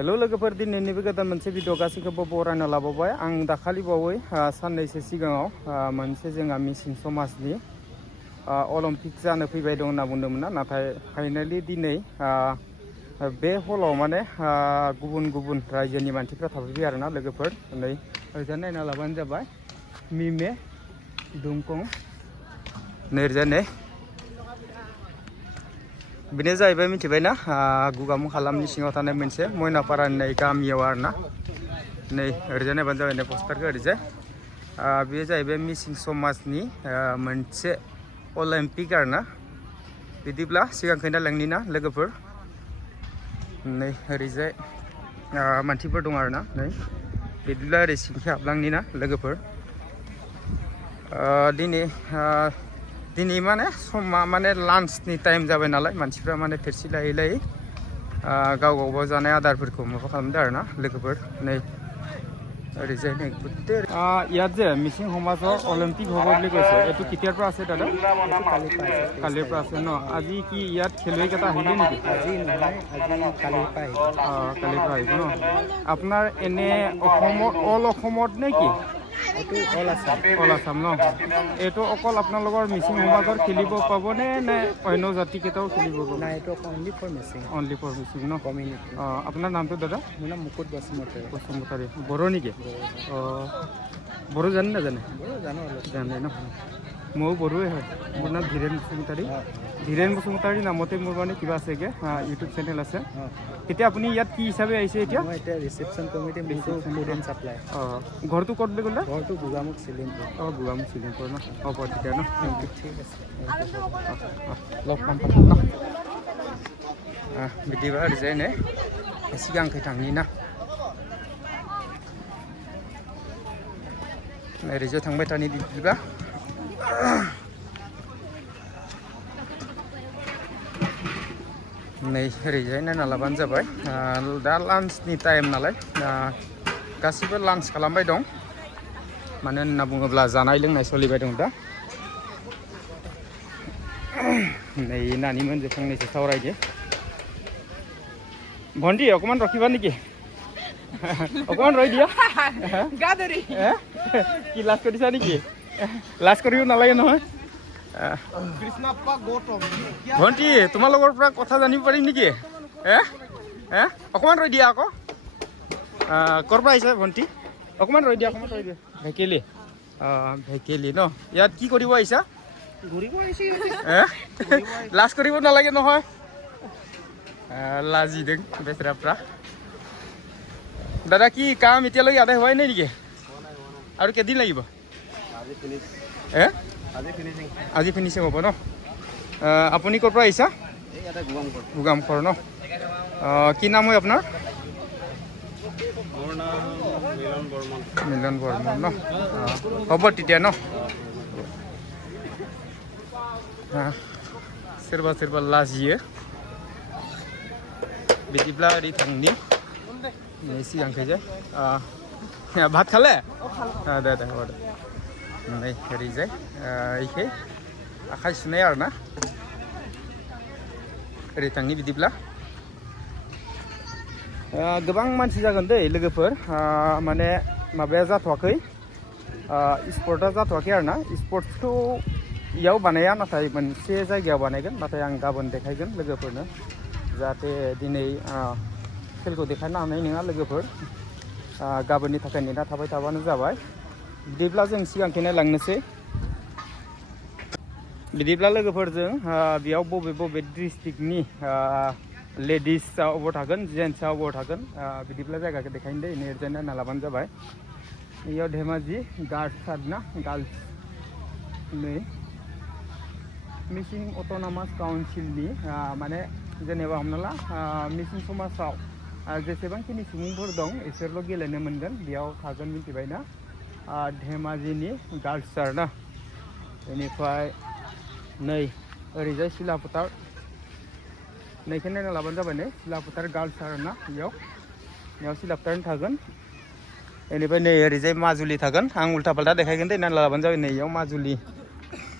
hello लोगोफोर दिनैनि बे गोदान मोनसे भिडिअ गासैखौबो बरायना लाबावबाय आं दाखालि बावै साननैसो सिगाङाव मोनसे जोंहा मिसिं समाजनि अलिम्पिक जानो फैबाय दं होनना बुंदोंमोन नाथाय फाइनालि दिनै बे हलाव माने गुबुन गुबुन रायजोनि मानसिफ्रा थाफैबाय आरोना लोगोफोर नै ओरैजा नायना लाबानो जाबाय मिमे दुमकं नैरजा नै बेनो जाहैबाय मिथिबायना गुगामुख हालामनि सिङाव थानाय मोनसे मयनापारा होननाय गामियाव आरोना नै ओरैजाय नायबानो जाबाय नै पस्टारखौ ओरैजाय बेयो जाहैबाय मिसिं समाजनि मोनसे अलिम्पिक आरोना बिदिब्ला सिगांखै नायलांनि ना लोगोफोर नै ओरैजाय मानसिफोर दं आरोना नै बिदिब्ला ओरै सिंखै हाबलांनि ना लोगोफोर दिनै माने समा माने लान्चनि टाइम जाबाय नालाय मानसिफ्रा माने थोरसि लायै लायै गाव जानाय आदारफोरखौ माबा खालामदों आरोना लोगोफोर नै ओरैजाय नै গোটেই ইয়াত যে মিচিং সমাজৰ অলিম্পিক হ'ব বুলি কৈছে এইটো কেতিয়াৰ পৰা আছে দাদা কালিৰ পৰা আছে ন আজি কি ইয়াত খেলুৱৈকেইটা আহিলে নেকি আজি নহয় আজি কালিৰ পৰা আহিব ন আপোনাৰ এনে অসমৰ অল অসমত নে কি অল আছাম ন এইটো অকল আপোনালোকৰ মিচিং সমাজৰ খেলিব পাবনে নে অন্য জাতিকেইটাও খেলিব পাব নাই এইটো অনলি ফৰ মিচিং ন কমিউনিটি আপোনাৰ নামটো দাদা মোৰ নাম মুকুট বসুমতাৰী বড়ো নেকি বড়ো জানে নাজানে জানে ন ময়ো বড়োৱে হয় মোৰ নাম ধীৰেন বসুমতাৰী নামতে মোৰ মানে কিবা আছেগৈ ইউটিউব চেনেল আছে এতিয়া আপুনি ইয়াত কি হিচাপে আহিছে এতিয়া reception committee food and supply ঘৰটো ক'ত বুলি ক'লে ঘৰটো গোগামুখ চিলিমপুৰ গোগামুখ চিলিমপুৰ ন হ'ব তেতিয়া ন ঠিক আছে লগ পাম ন बिदिबा ओरैजाय नै सिगांखै थांनि ना ओरैजाय थांबाय थानि बिदिबा नै ओरैजाय नायना लाबानो जाबाय दा लान्चनि टाइम नालाय गासिबो लान्च खालामबाय दं मानो होनना बुङोब्ला जानाय लोंनाय सोलिबाय दं दा नै नानिमोनजों फंनैसो सावरायदो ভণ্টি অকমান ৰখিবা নেকি অকমান ৰৈ দিয়া কি লাজ কৰিছা নেকি লাজ কৰিব নালাগে নহয় ভণ্টি তোমালোকৰ পৰা কথা জানিব পাৰিম নেকি অকমান ৰৈ দিয়া আকৌ ক'ৰ পৰা আহিছা ভণ্টি অকমান ৰৈ দিয়া ভেকেলি ন ইয়াত কি কৰিব আহিছা লাজ কৰিব নালাগে নহয় লাজিदों बेसराफ्रा दादा কি কাম এতিয়ালৈকে আদায় হোৱাই নাই নেকি আৰু কেদিন লাগিব আজি ফিনিচিং হ'ব ন আপুনি ক'ৰ পৰা আহিছা গোগামুখৰ ন কি নাম হয় আপোনাৰ মিলন বৰ্মন ন হ'ব তেতিয়া ন सोरबा लाजियो बिदिब्ला ओरै थांनि सिगांखैजाय भात खाले दे नै ओरैजाय इखै आखाइ सुनाय आरोना ओरै थांनि बिदिब्ला गोबां मानसि जागोन दै लोगोफोर माने माबाया जाथ'वाखै स्पर्टआ जाथ'वाखै आरोना स्पर्टसखौ इयाव बानाया नाथाय मोनसे जायगायाव बानायगोन नाथाय आं गाबोन देखायगोन लोगोफोरनो जाहाथे दिनै खेलखौ देखायनो हानाय नङा लोगोफोर गाबोननि थाखाय नेना थाबाय थाबानो जाबाय बिदिब्ला जों सिगांखै नायलांनोसै बिदिब्ला लोगोफोरजों बेयाव बबे डिस्ट्रिक्टनि लेडिसआ अबाव थागोन जेन्टसआ अबाव थागोन बिदिब्ला जायगाखौ देखायनो दै ओरैजाय नायना लाबानो जाबाय इयाव धेमाजि गार्लस आरोना गार्लस नै मिसिं अट'नमास काउन्सिलनि माने जेनेबा हमना ला मिसिं समाजाव जेसेबांखिनि सुबुंफोर दं इसोरल' गेलेनो मोनगोन बेयाव थागोन मिथिबायना धेमाजिनि गार्लस आरोना बेनिफ्राय नै ओरैजाय सिला फोथार नैखौ नायना लाबानो जाबाय नै सिला फोथार गार्लस आरोना बेयाव सिला फोथारनि थागोन बेनिफ्राय नै ओरैजाय माजुलि थागोन आं उल्था पाल्टा देखायगोन दे नायना लाबानो जाबाय नै इयाव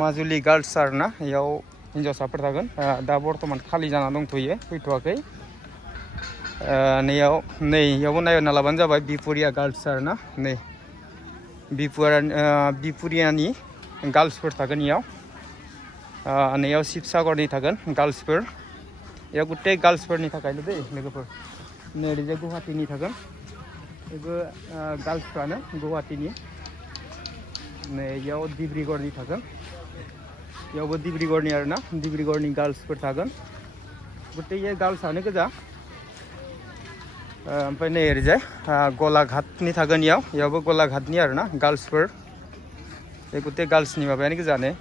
माजुलि गार्लस आरोना इयाव हिन्जावसाफोर थागोन दा बर्थमान खालि जाना दंथ'यो फैथ'वाखै नैयाव नैयावबो नायना लाबानो जाबाय बिपुरिया गार्ल्स आरो ना नै बिपुरियानि गार्ल्सफोर थागोन इयाव नैयाव शिबसागरनि थागोन गार्ल्सफोर इयाव गुटे गार्ल्सफोरनि थाखायल' दै लोगोफोर नै ओरैजाय गुवाहाटीनि थागोन बेबो गार्ल्सफ्रानो गुवाहाटीनि नै इयाव डिब्रुगड़नि थागोन इयावबो डिब्रुगड़नि आरो ना डिब्रुगड़नि गार्ल्सफोर थागोन गुटे इयो गार्ल्सआनो गोजा ओमफ्राय नै ओरैजाय गलाघाटनि थागोन इयावबो गलाघाटनि आरो ना गार्ल्सफोर बे गुटे गार्ल्सनि माबायानो गोजा नै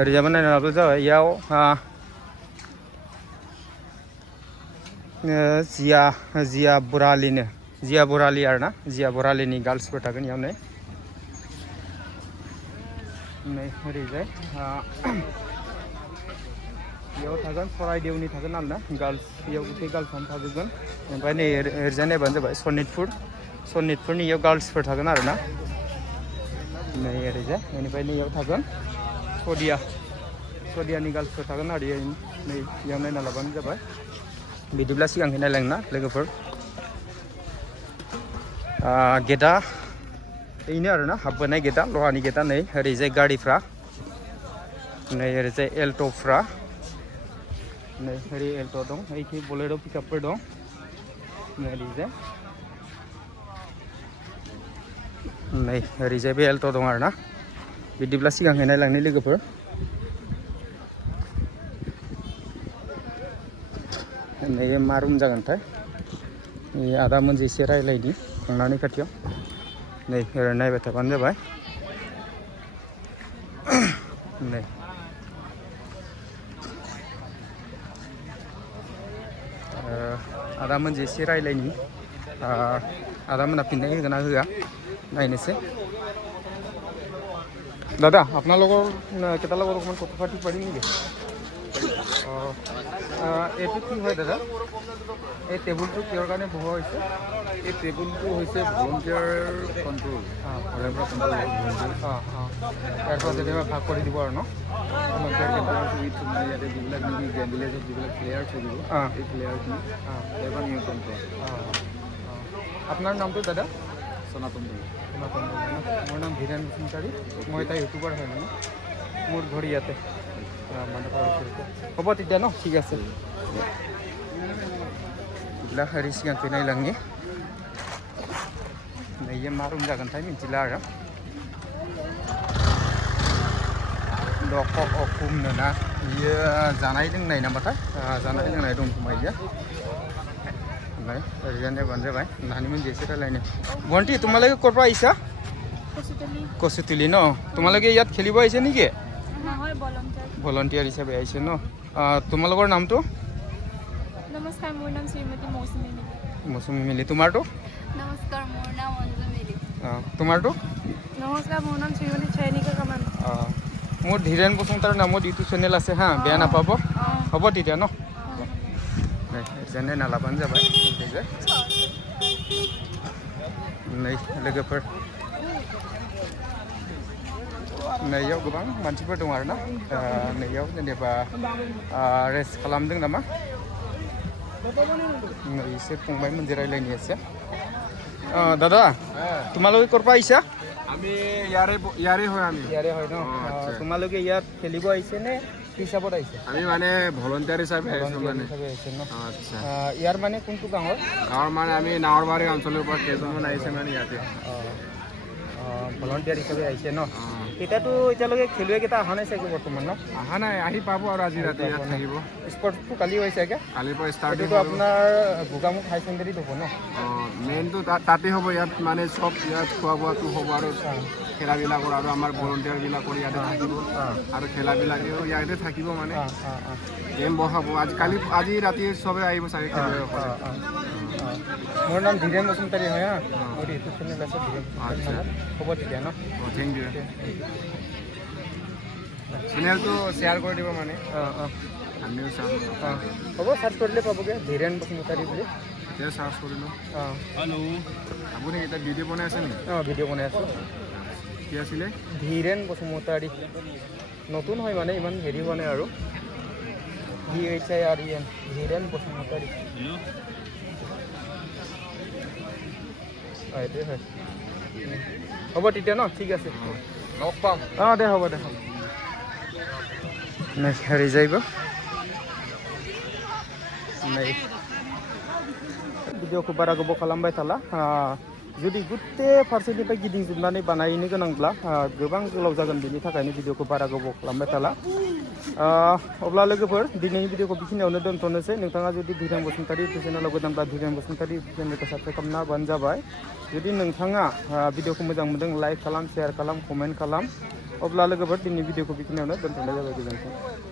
ओरैजाबो नायनाबो जाबाय इयाव जिया बरालि आरो ना जिया बरालिनि गार्ल्सफोर थागोन इयाव नै ओरैजाय इयाव थागोन सराइदेवनि थागोन आरो ना गार्ल्स इयाव गुटे गार्ल्सआनो थाजोबगोन ओमफ्राय नै ओरैजाय नायबानो जाबाय सनितपुरनि इयाव गार्ल्सफोर थागोन आरो ना नै ओरैजाय बेनिफ्राय नै इयाव थागोन सदियानि गार्ल्सफोर थागोन आरो नै इयाव नायना लाबानो जाबाय बिदिब्ला सिगांखै नायलांना लोगोफोर गेटआ बेनो आरो ना हाबबोनाय गेटआ लहानि गेटआ नै ओरैजाय गारिफ्रा नै ओरैजाय एल्ट'फ्रा नै ओरै एल्ट' दं ओइखि बलेर' पिकआपफोर दं नै ओरैजाय नै ओरैजाय बे एल्ट' दं आरो ना बिदिब्ला सिगांखै नायलांनाय लोगोफोर नै मा रुम जागोनथाय आदा मोनसे एसे रायलायनि थांनानै खाथियाव नै ओरै नायबाय थाबानो जाबाय नै आदा मोनसे एसे रायलायनि आदा मोना फिननाय होगोन ना होआ नायनोसै দাদা আপোনালোকৰ কেইটা লগত অকণমান কথা পাতি পাৰিম নেকি এইটো কি হয় দাদা এই টেবুলটো কিহৰ কাৰণে বহোৱা হৈছে এই টেবুলটো হৈছে ভলণ্টিয়াৰ কণ্ট্ৰল ইয়াৰ পৰা যেনিবা ভাগ কৰি দিব আৰু ন ইয়াতে যিবিলাক নেকি ভিলেজত যিবিলাক প্লেয়াৰ থাকিব এই প্লেয়াৰখিনি ইয়াৰ পৰা নিয়ন্ত্ৰণ কৰে আপোনাৰ নামটো দাদা সনাতন মোৰ নাম ধীৰেন বসুমতাৰী মই এটা ইউটিউবাৰ হয় মানে মোৰ ঘৰ ইয়াতে মানে হ'ব তেতিয়া ন ঠিক আছে बिदिब्ला ओरै सिगांखै नायलांनि नैयो मा रुम जागोनथाय मिथिला आरो दख' अखुमनो ना बियो जानाय लोंनाय नामाथाय जानाय लोंनाय दं खोमा इयो ओमफ्राय ओरैजाय नायबानो जाबाय नानि मोनसे एसे रायलायनो ভণ্টি তোমালোকে ক'ৰ পৰা আহিছা কচুতলি ন তোমালোকে ইয়াত খেলিব আহিছে নেকি ভলণ্টিয়াৰ হিচাপে আহিছে ন তোমালোকৰ নামটো নমস্কাৰ মোৰ নাম শ্ৰীমতী মৌচুমী মিলি তোমাৰটো নমস্কাৰ মোৰ নাম অঞ্জু মিলি তোমাৰটো নমস্কাৰ মোৰ নাম শ্ৰীমতী চয়নিকা কামান মোৰ ধীৰেন বসুমতাৰ নামত ইউটিউব চেনেল আছে হা বেয়া নাপাব হ'ব তেতিয়া ন যেনে নালাবাनो जाबाय नै लोगोफोर नैयाव गोबां मानसिफोर दं आरोना नैयाव जेनेबा रेस्ट खालामदों नामा नै एसे फंबाय मोनसे रायलायनि एसे दादा তোমালোকে ক'ৰ পৰা আহিছা আমি ইয়াৰে হয় ন তোমালোকে ইয়াত খেলিব আহিছে নে হিচাপত আহিছে আমি মানে ভলণ্টিয়াৰ হিচাপে আহিছোঁ মানে আচ্ছা ইয়াৰ মানে কোনটো গাঁৱৰ মানে আমি নাৱৰবাৰী অঞ্চলৰ পৰা কেইজনমান আহিছে মানে ইয়াতে ভলণ্টিয়াৰ হিচাপে আহিছে ন এতিয়াতো এতিয়ালৈকে খেলুৱৈকেইটা অহা নাই চাগে বৰ্তমান ন অহা নাই আহি পাব আৰু আজি ৰাতি ইয়াত থাকিব স্পৰ্টটো কালি হৈ চাগে কালিৰ পৰা ষ্টাৰ্ট এইটো আপোনাৰ গোগামুখ হাই ছেকেণ্ডেৰীত হ'ব ন মেইনটো তাতে হ'ব ইয়াত মানে চব ইয়াত খোৱা বোৱাটো হ'ব আৰু খেলাবিলাকৰ আৰু আমাৰ ভলণ্টিয়াৰবিলাকৰ ইয়াতে থাকিব আৰু খেলাবিলাকেও ইয়াতে থাকিব মানে গেম বহাব আজি ৰাতি চবে আহিব চাগে খেলুৱৈসকলে মোৰ নাম ধীৰেন বসুমতাৰী হয় মোৰ ইউটিউব চেনেল আছে ধীৰেন হ'ব তেতিয়া ন থেংক ইউ চেনেলটো শ্বেয়াৰ কৰি দিব মানে আমিও চাম হ'ব চাৰ্চ কৰিলে পাবগৈ ধীৰেন বসুমতাৰী বুলি এতিয়া চাৰ্চ কৰিলোঁ হেল্ল' আপুনি এতিয়া ভিডিঅ' বনাই আছে নেকি ভিডিঅ' বনাই আছোঁ কি আছিলে ধীৰেন বসুমতাৰী নতুন হয় মানে ইমান হেৰি হোৱা নাই আৰু DHIREN हिरेन बसुमतारी दे হয় হ'ব তেতিয়া ন ঠিক আছে লগ পাম দে হ'ব দে नै হেৰি যাইব नै भिडिअखौ बारा गोबाव खालामबाय थाला जुदि गुटे फारसेनिफ्राय गिदिंजोबनानै बानायनो गोनांब्ला गोबां गोलाव जागोन बेनि थाखायनो भिडिअखौ बारा गोबाव खालामबाय थाला अब्ला लोगोफोर दिनैनि भिडिअखौ बेखिनियावनो दोनथ'नोसै नोंथाङा जुदि धीरेन बसुमतारी इउटुब चेनेलाव गोदानब्ला धीरेन बसुमतारी इउटुब चेनेलखौ साबस्क्राइब खालामना होबानो जाबाय जुदि नोंथाङा भिडिअखौ मोजां मोनदों लाइक खालाम शेयार खालाम कमेन्ट खालाम अब्ला लोगोफोर दिनैनि भिडिअखौ बेखिनियावनो दोनथ'नाय जाबाय गोजोन्थों